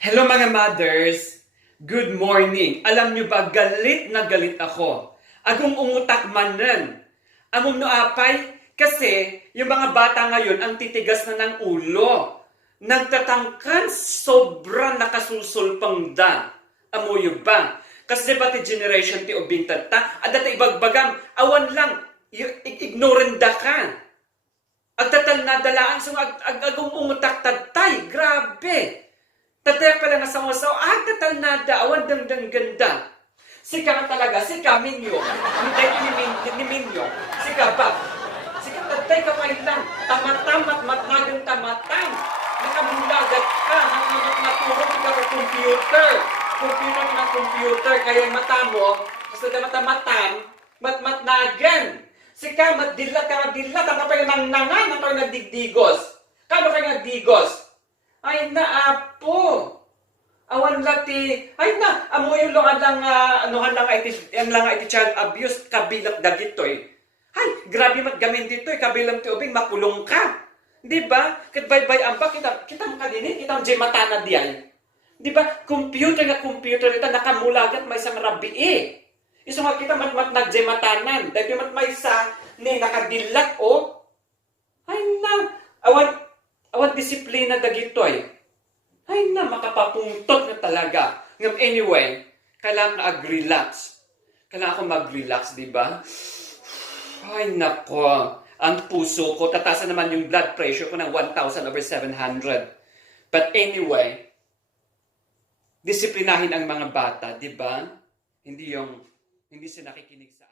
Hello mga mothers! Good morning! Alam nyo ba, galit na galit ako. Agong umutak manan. Among noapay, kasi yung mga bata ngayon ang titigas na ng ulo. Nagtatangkan, sobrang nakasusulpang da. Amoyo ba? Kasi diba ti generation ti ubintad ta, at dati ibagbagam, awan lang, ignorant da ka. Agtatal na dalaan, so agong umutak tatay, grabe. Tataya pala nga sa wasaw, tatal na daawan dang ganda. Sika nga talaga, sika minyo. Hindi ni minyo. Sika ba? Sika tatay ka pa lang. Tamatam, matnagang tamatam. Nakamulagat ka, hanggang natulog ka sa computer. Computer ng computer, kaya mata mo, kasi matamatam, matnagan. Sika, madilat ka, ang kapag nangangan, ang kapag nagdigdigos. Kano kayo nagdigos? Ay na, apo. Awan lati. Ay na, amo yung lang anuhan lang iti child abuse, kabilang dagitoy. Ay, grabe matgamin dito, kabilang ti ubing, makulong ka. Di ba? Katbay-bay amba, kita mo kadini, kita mo mata na diyan. Di ba? Computer ita, nakamulagat may isang rabi Iso nga kita nag-jay matanan. Dahil may isa, ni nakadilat o. Ay na, awan disiplina dagitoy. Ay na, makapapungtot na talaga. Ngam anyway, kailangan na relax. Kailangan ako mag-relax, di ba? Ay nako, ang puso ko, tatasan naman yung blood pressure ko ng 1,000/700. But anyway, disiplinahin ang mga bata, di ba? Hindi sila nakikinig sa